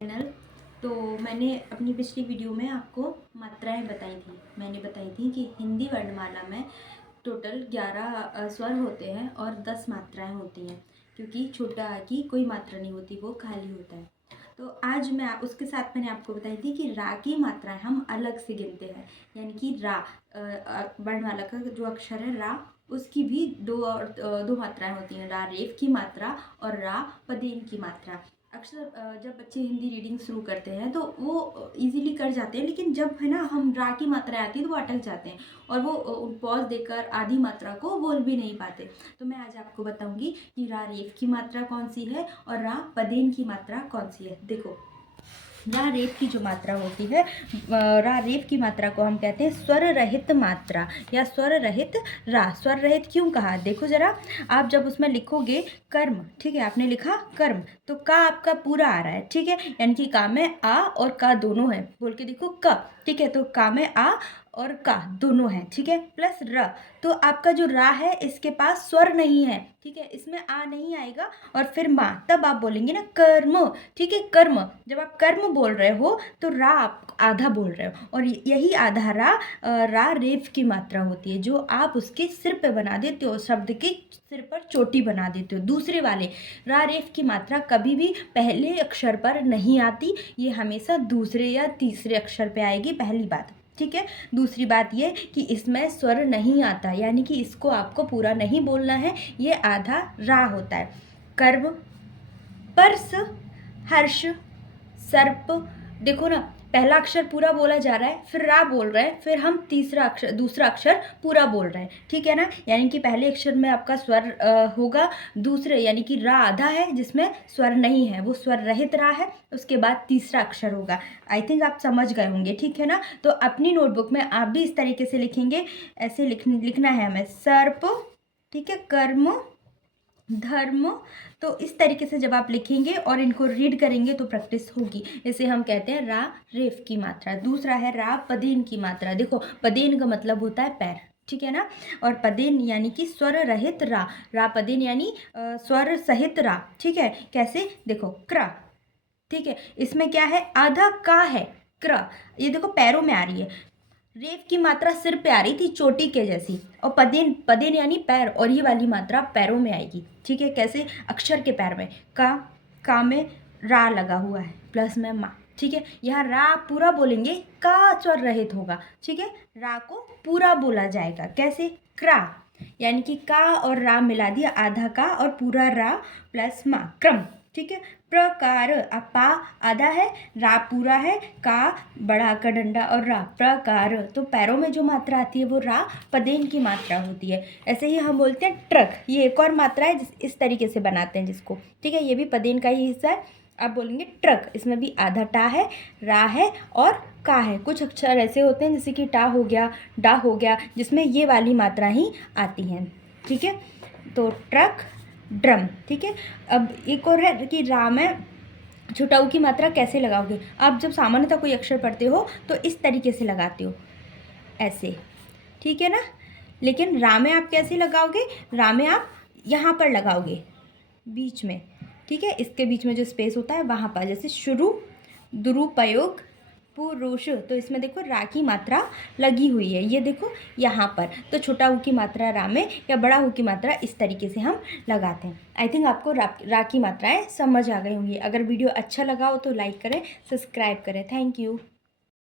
Channel. तो मैंने अपनी पिछली वीडियो में आपको मात्राएं बताई थी। मैंने बताई थी कि हिंदी वर्णमाला में टोटल 11 स्वर होते हैं और 10 मात्राएं होती हैं, क्योंकि छोटा आ की कोई मात्रा नहीं होती, वो खाली होता है। तो आज मैं उसके साथ मैंने आपको बताई थी कि रा की मात्राएं हम अलग से गिनते हैं, यानी कि रा वर्णमाला का जो अक्षर है रा, उसकी भी दो मात्राएं होती हैं, रा रेफ की मात्रा और रा पदेन की मात्रा। अक्सर जब बच्चे हिंदी रीडिंग शुरू करते हैं तो वो इजीली कर जाते हैं, लेकिन जब है ना हम रा की मात्रा आती है तो वो अटक जाते हैं और वो पॉज देकर आधी मात्रा को बोल भी नहीं पाते। तो मैं आज आपको बताऊंगी कि रा रेफ की मात्रा कौन सी है और रा पदेन की मात्रा कौन सी है। देखो, रा रेफ की जो मात्रा होती है, रा रेफ की मात्रा को हम कहते हैं स्वर रहित मात्रा या स्वर रहित रा। स्वर रहित क्यों कहा, देखो जरा, आप जब उसमें लिखोगे कर्म, ठीक है, आपने लिखा कर्म तो का आपका पूरा आ रहा है, ठीक है, यानी कि का में आ और का दोनों है, बोल के देखो क, ठीक है, तो का में आ और का दोनों है, ठीक है, प्लस र। तो आपका जो रा है इसके पास स्वर नहीं है, ठीक है, इसमें आ नहीं आएगा और फिर माँ, तब आप बोलेंगे ना कर्म, ठीक है, कर्म। जब आप कर्म बोल रहे हो तो रा आप आधा बोल रहे हो, और यही आधा रा रेफ की मात्रा होती है, जो आप उसके सिर पे बना देते हो, शब्द के सिर पर चोटी बना देते हो। दूसरे वाले रा रेफ की मात्रा कभी भी पहले अक्षर पर नहीं आती, ये हमेशा दूसरे या तीसरे अक्षर पे आएगी, पहली बात, ठीक है। दूसरी बात ये कि इसमें स्वर नहीं आता, यानी कि इसको आपको पूरा नहीं बोलना है, ये आधा रा होता है। कर्म, पर्स, हर्ष, सर्प, देखो ना, पहला अक्षर पूरा बोला जा रहा है, फिर रा बोल रहे हैं, फिर हम दूसरा अक्षर पूरा बोल रहे हैं, ठीक है ना, यानी कि पहले अक्षर में आपका स्वर होगा, दूसरे यानी कि रा आधा है जिसमें स्वर नहीं है, वो स्वर रहित रा है, उसके बाद तीसरा अक्षर होगा। आई थिंक आप समझ गए होंगे, ठीक है ना। तो अपनी नोटबुक में आप भी इस तरीके से लिखेंगे, ऐसे लिखना है हमें, सर्प, ठीक है, कर्म, धर्म। तो इस तरीके से जब आप लिखेंगे और इनको रीड करेंगे तो प्रैक्टिस होगी। इसे हम कहते हैं रा रेफ की मात्रा। दूसरा है रा पदेन की मात्रा। देखो, पदेन का मतलब होता है पैर, ठीक है ना, और पदेन यानी कि स्वर रहित रा। रा पदेन यानी स्वर सहित रा, ठीक है। कैसे, देखो, क्र, ठीक है, इसमें क्या है, आधा का है, क्र, ये देखो पैरों में आ रही है। रेफ की मात्रा सिर पे आ रही थी चोटी के जैसी, और पदेन, पदेन यानी पैर, और ये वाली मात्रा पैरों में आएगी, ठीक है। कैसे, अक्षर के पैर में, का में रा लगा हुआ है, प्लस में मा, ठीक है। यहाँ रा पूरा बोलेंगे, का स्वर रहित होगा, ठीक है, रा को पूरा बोला जाएगा। कैसे, क्रा, यानी कि का और रा मिला दिया, आधा का और पूरा रा प्लस मा, क्रम, ठीक है। प्रकार, पा आधा है, रा पूरा है, का बड़ा का डंडा और रा, प्रकार, तो पैरों में जो मात्रा आती है वो रा पदेन की मात्रा होती है। ऐसे ही हम बोलते हैं ट्रक, ये एक और मात्रा है इस तरीके से बनाते हैं जिसको, ठीक है, ये भी पदेन का ही हिस्सा है। आप बोलेंगे ट्रक, इसमें भी आधा टा है, रा है और का है। कुछ अक्षर ऐसे होते हैं जैसे कि टा हो गया, डा हो गया, जिसमें ये वाली मात्रा ही आती हैं, ठीक है। तो ट्रक, ड्रम, ठीक है। अब एक और है कि रा में छोटा ऊ की मात्रा कैसे लगाओगे। आप जब सामान्यतः कोई अक्षर पढ़ते हो तो इस तरीके से लगाते हो, ऐसे, ठीक है ना, लेकिन रा में आप कैसे लगाओगे, रा में आप यहाँ पर लगाओगे बीच में, ठीक है, इसके बीच में जो स्पेस होता है वहाँ पर, जैसे शुरू, दुरुपयोग, पुरुष, तो इसमें देखो रा की मात्रा लगी हुई है, ये देखो यहाँ पर। तो छोटा ऊ की मात्रा रा में या बड़ा ऊ की मात्रा इस तरीके से हम लगाते हैं। आई थिंक आपको रा की मात्राएं समझ आ गई होंगी। अगर वीडियो अच्छा लगा हो तो लाइक करें, सब्सक्राइब करें। Thank you.